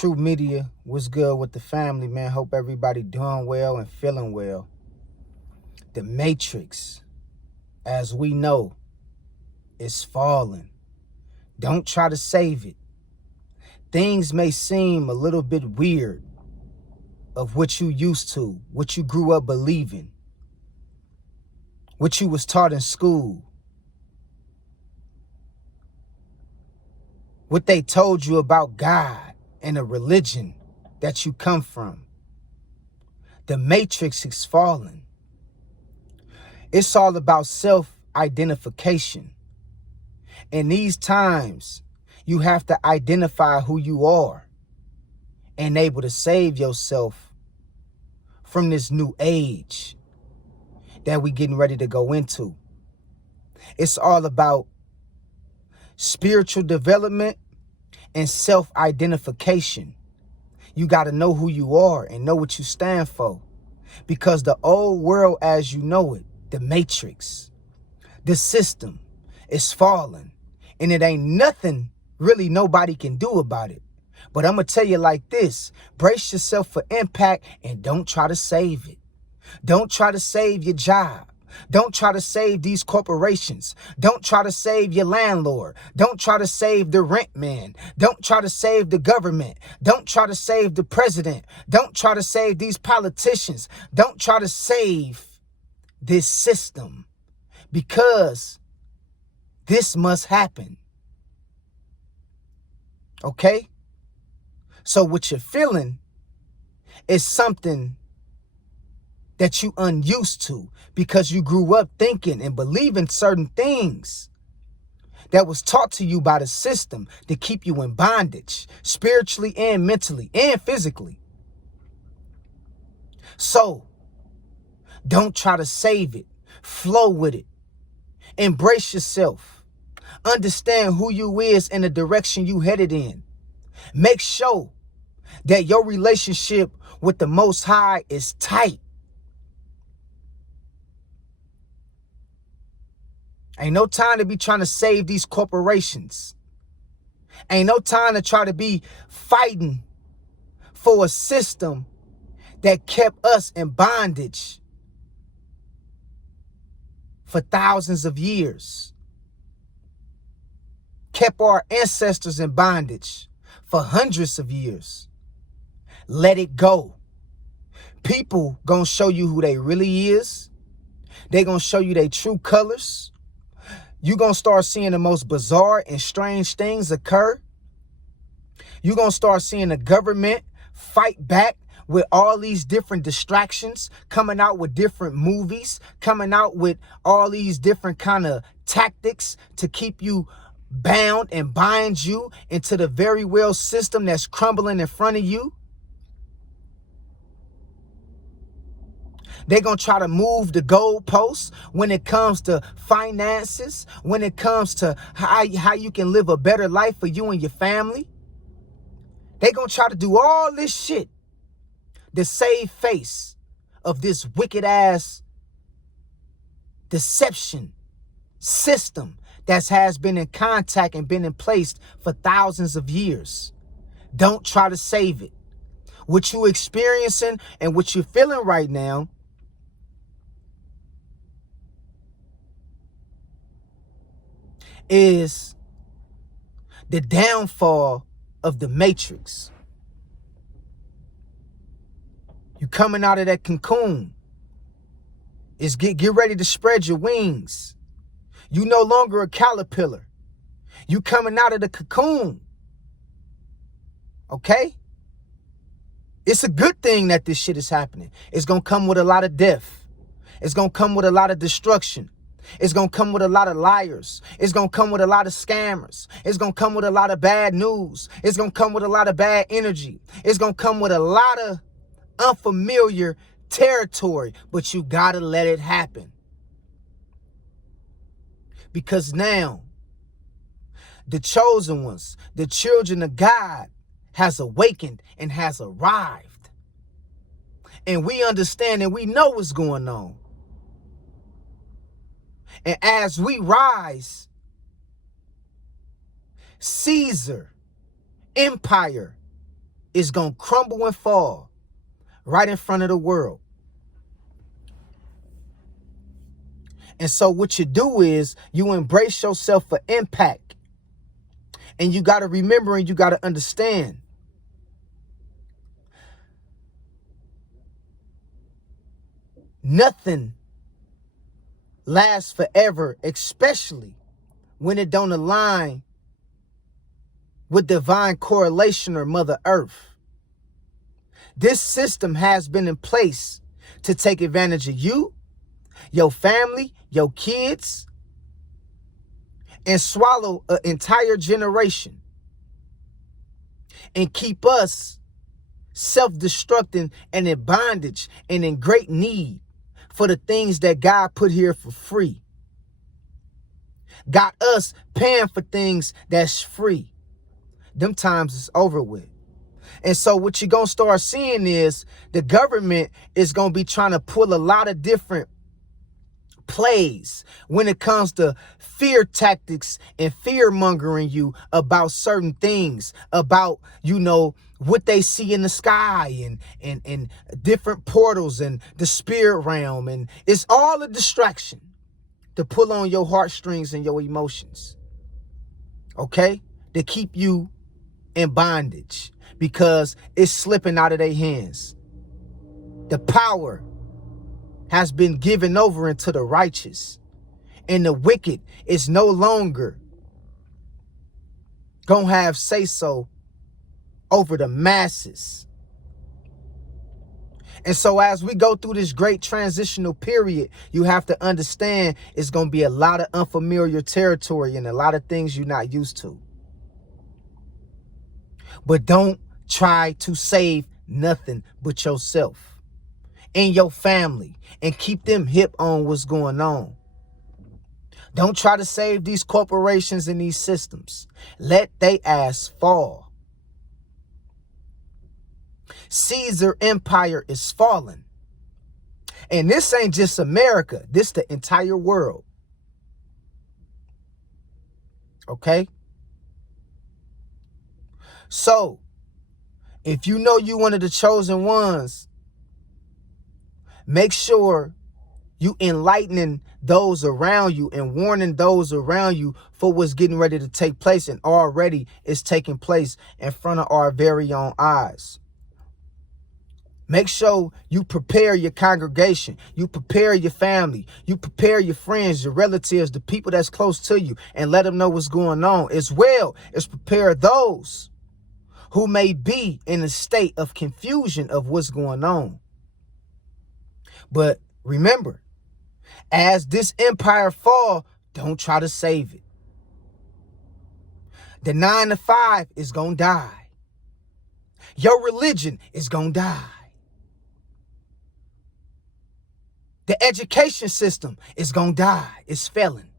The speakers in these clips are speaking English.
True Media. What's good with the family, man? Hope everybody doing well and feeling well. The Matrix, as we know, is falling. Don't try to save it. Things may seem a little bit weird of what you used to, what you grew up believing, what you was taught in school, what they told you about God and the religion that you come from. The Matrix is falling. It's all about self-identification. In these times, you have to identify who you are and able to save yourself from this new age that we getting ready to go into. It's all about spiritual development and self-identification. You got to know who you are and know what you stand for. Because the old world as you know it, the Matrix, the system is falling. And it ain't nothing really nobody can do about it. But I'm going to tell you like this. Brace yourself for impact and don't try to save it. Don't try to save your job. Don't try to save these corporations. Don't try to save your landlord. Don't try to save the rent man. Don't try to save the government. Don't try to save the president. Don't try to save these politicians. Don't try to save this system, because this must happen. Okay? So what you're feeling is something that you unused to, because you grew up thinking and believing certain things that was taught to you by the system to keep you in bondage, spiritually and mentally and physically. So don't try to save it. Flow with it. Embrace yourself. Understand who you is and the direction you headed in. Make sure that your relationship with the Most High is tight. Ain't no time to be trying to save these corporations. Ain't no time to try to be fighting for a system that kept us in bondage for thousands of years. Kept our ancestors in bondage for hundreds of years. Let it go. People gonna show you who they really is. They gonna show you their true colors. You're going to start seeing the most bizarre and strange things occur. You're going to start seeing the government fight back with all these different distractions, coming out with different movies, coming out with all these different kind of tactics to keep you bound and bind you into the very well system that's crumbling in front of you. They're going to try to move the goalposts when it comes to finances, when it comes to how you can live a better life for you and your family. They're going to try to do all this shit to save face of this wicked ass deception system that has been in contact and been in place for thousands of years. Don't try to save it. What you're experiencing and what you're feeling right now is the downfall of the Matrix. You coming out of that cocoon. It's get ready to spread your wings. You no longer a caterpillar. You coming out of the cocoon. Okay? It's a good thing that this shit is happening. It's going to come with a lot of death. It's going to come with a lot of destruction. It's going to come with a lot of liars. It's going to come with a lot of scammers. It's going to come with a lot of bad news. It's going to come with a lot of bad energy. It's going to come with a lot of unfamiliar territory, but you got to let it happen. Because now, the chosen ones, the children of God, has awakened and has arrived. And we understand and we know what's going on. And as we rise, Caesar, empire, is going to crumble and fall right in front of the world. And so what you do is you embrace yourself for impact. And you got to remember and you got to understand. Nothing lasts forever, especially when it don't align with divine correlation or Mother Earth. This system has been in place to take advantage of you, your family, your kids, and swallow an entire generation and keep us self-destructing and in bondage and in great need for the things that God put here for free. Got us paying for things that's free. Them times is over with. And so what you're going to start seeing is the government is going to be trying to pull a lot of different plays when it comes to fear tactics and fear mongering you about certain things, about, what they see in the sky and different portals and the spirit realm. And it's all a distraction to pull on your heartstrings and your emotions. Okay? To keep you in bondage because it's slipping out of their hands. The power has been given over into the righteous, and the wicked is no longer gonna have say so over the masses. And so as we go through this great transitional period, you have to understand it's gonna be a lot of unfamiliar territory and a lot of things you're not used to. But don't try to save nothing but yourself and your family and keep them hip on what's going on. Don't try to save these corporations and these systems. Let they ass fall. Caesar Empire is falling. And this ain't just America. This the entire world. Okay? So, if you know you one of the chosen ones, make sure you enlightening those around you and warning those around you for what's getting ready to take place and already is taking place in front of our very own eyes. Make sure you prepare your congregation, you prepare your family, you prepare your friends, your relatives, the people that's close to you, and let them know what's going on, as well as prepare those who may be in a state of confusion of what's going on. But remember, as this empire fall, don't try to save it. The 9 to 5 is going to die. Your religion is going to die. The education system is going to die. It's failing.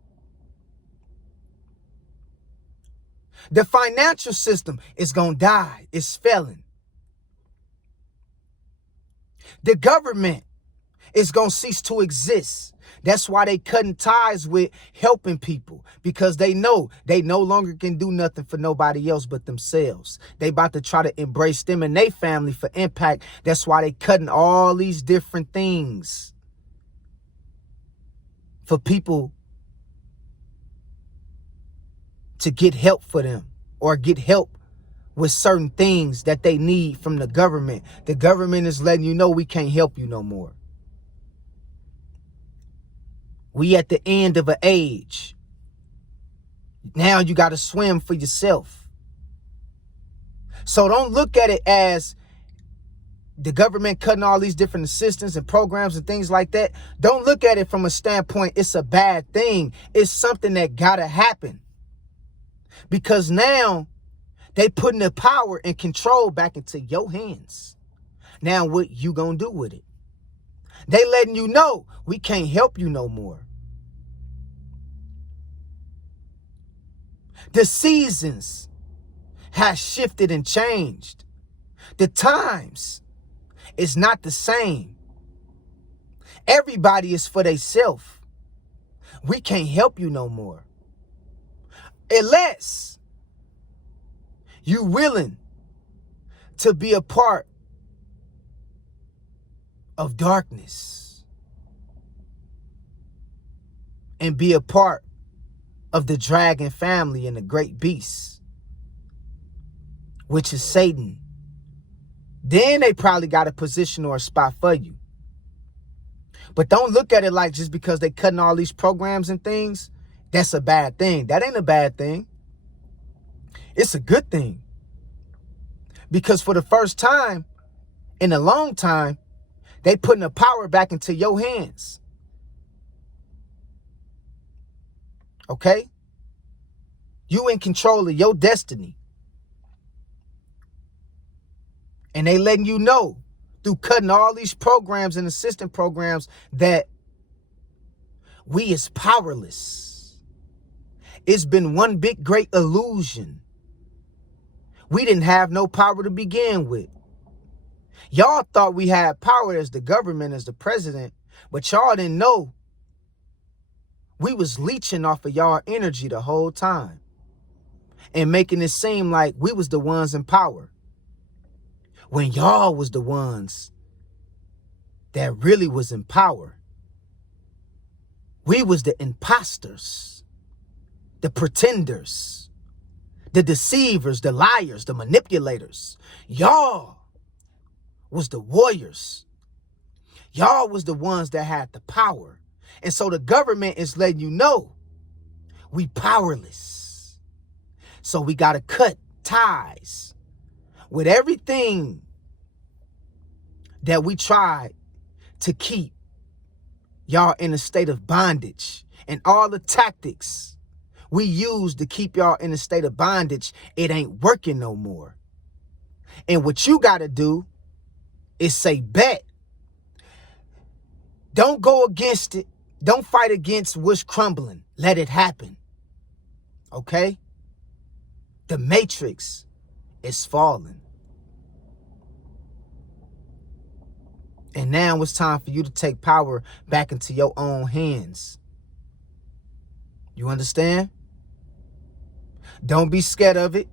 The financial system is going to die. It's failing. The government is going to cease to exist. That's why they cutting ties with helping people, because they know they no longer can do nothing for nobody else but themselves. They about to try to embrace them and their family for impact. That's why they cutting all these different things for people to get help for them or get help with certain things that they need from the government. The government is letting you know we can't help you no more. We at the end of an age. Now you got to swim for yourself. So don't look at it as the government cutting all these different assistance and programs and things like that. Don't look at it from a standpoint it's a bad thing. It's something that got to happen. Because now they putting the power and control back into your hands. Now what you gonna do with it? They letting you know we can't help you no more. The seasons has shifted and changed. The times is not the same. Everybody is for themselves. We can't help you no more. Unless you willing to be a part of darkness and be a part of the dragon family and the great beast, which is Satan, then they probably got a position or a spot for you. But don't look at it like just because they cutting all these programs and things, that's a bad thing. That ain't a bad thing. It's a good thing. Because for the first time in a long time, they putting the power back into your hands. Okay? You in control of your destiny. And they letting you know through cutting all these programs and assistant programs that we is powerless. It's been one big great illusion. We didn't have no power to begin with. Y'all thought we had power as the government, as the president, but y'all didn't know we was leeching off of y'all energy the whole time and making it seem like we was the ones in power when y'all was the ones that really was in power. We was the imposters, the pretenders, the deceivers, the liars, the manipulators. Y'all was the warriors. Y'all was the ones that had the power. And so the government is letting you know we powerless. So we got to cut ties with everything that we tried to keep y'all in a state of bondage, and all the tactics we use to keep y'all in a state of bondage, it ain't working no more. And what you got to do is say, bet. Don't go against it. Don't fight against what's crumbling. Let it happen. Okay? The matrix is falling. And now it's time for you to take power back into your own hands. You understand? Don't be scared of it.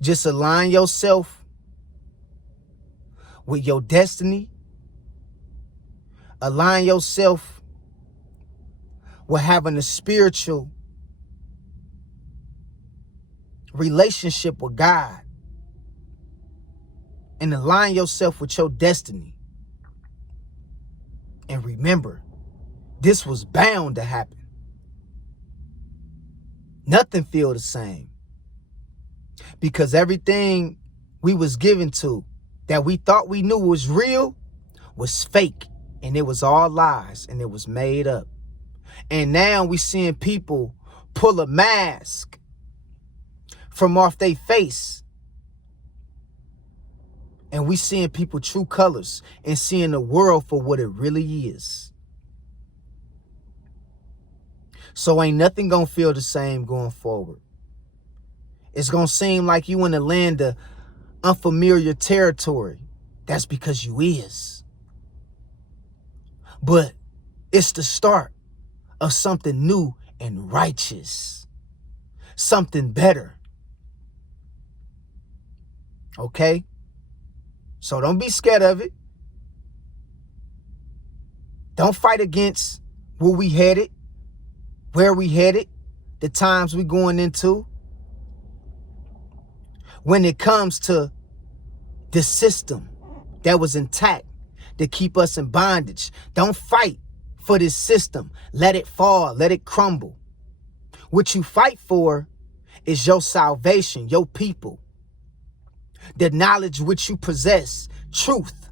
Just align yourself with your destiny. Align yourself with having a spiritual relationship with God. And align yourself with your destiny. And remember, this was bound to happen. Nothing feel the same. Because everything we was given to that we thought we knew was real was fake. And it was all lies, and it was made up. And now we seeing people pull a mask from off their face. And we seeing people true colors and seeing the world for what it really is. So ain't nothing gonna feel the same going forward. It's gonna seem like you in the land of unfamiliar territory. That's because you is. But it's the start of something new and righteous. Something better. Okay? So don't be scared of it. Don't fight against where we headed, the times we going into. When it comes to the system that was intact to keep us in bondage, don't fight for this system. Let it fall, let it crumble. What you fight for is your salvation, your people. The knowledge which you possess, truth.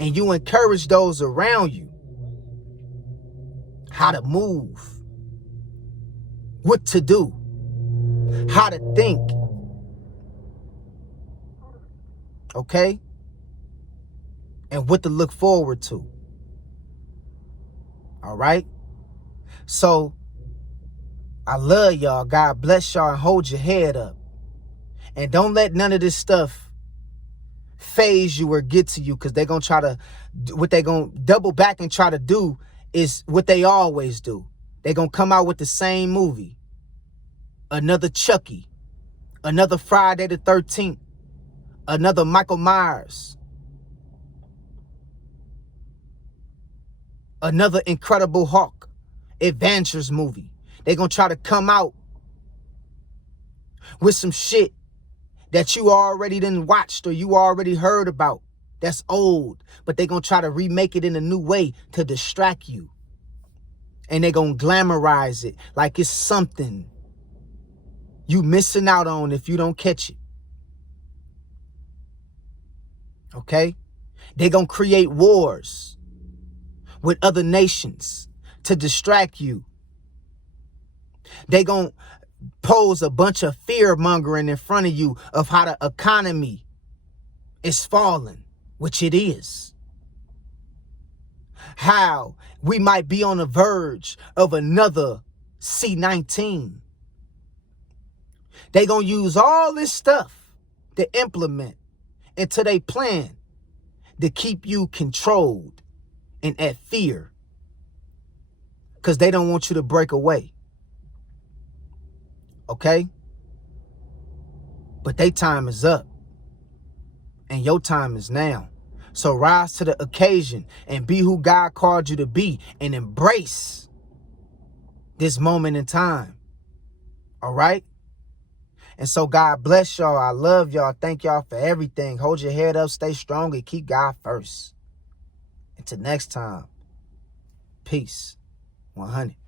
And you encourage those around you how to move, what to do, how to think. Okay? And what to look forward to. All right? So, I love y'all. God bless y'all and hold your head up. And don't let none of this stuff phase you or get to you, because they're going to try to, what they're going to double back and try to do is what they always do. They're going to come out with the same movie. Another Chucky. Another Friday the 13th. Another Michael Myers. Another Incredible Hulk. Avengers movie. They're going to try to come out with some shit that you already done watched or you already heard about. That's old. But they're going to try to remake it in a new way to distract you. And they're going to glamorize it like it's something you missing out on if you don't catch it. Okay? They're going to create wars with other nations to distract you. They're going to pose a bunch of fear mongering in front of you of how the economy is falling, which it is. How we might be on the verge of another C-19. They're going to use all this stuff to implement into their plan to keep you controlled and at fear because they don't want you to break away. Okay? But their time is up and your time is now. So rise to the occasion and be who God called you to be and embrace this moment in time. All right? And so God bless y'all. I love y'all. Thank y'all for everything. Hold your head up, stay strong, and keep God first. Until next time, peace. 100.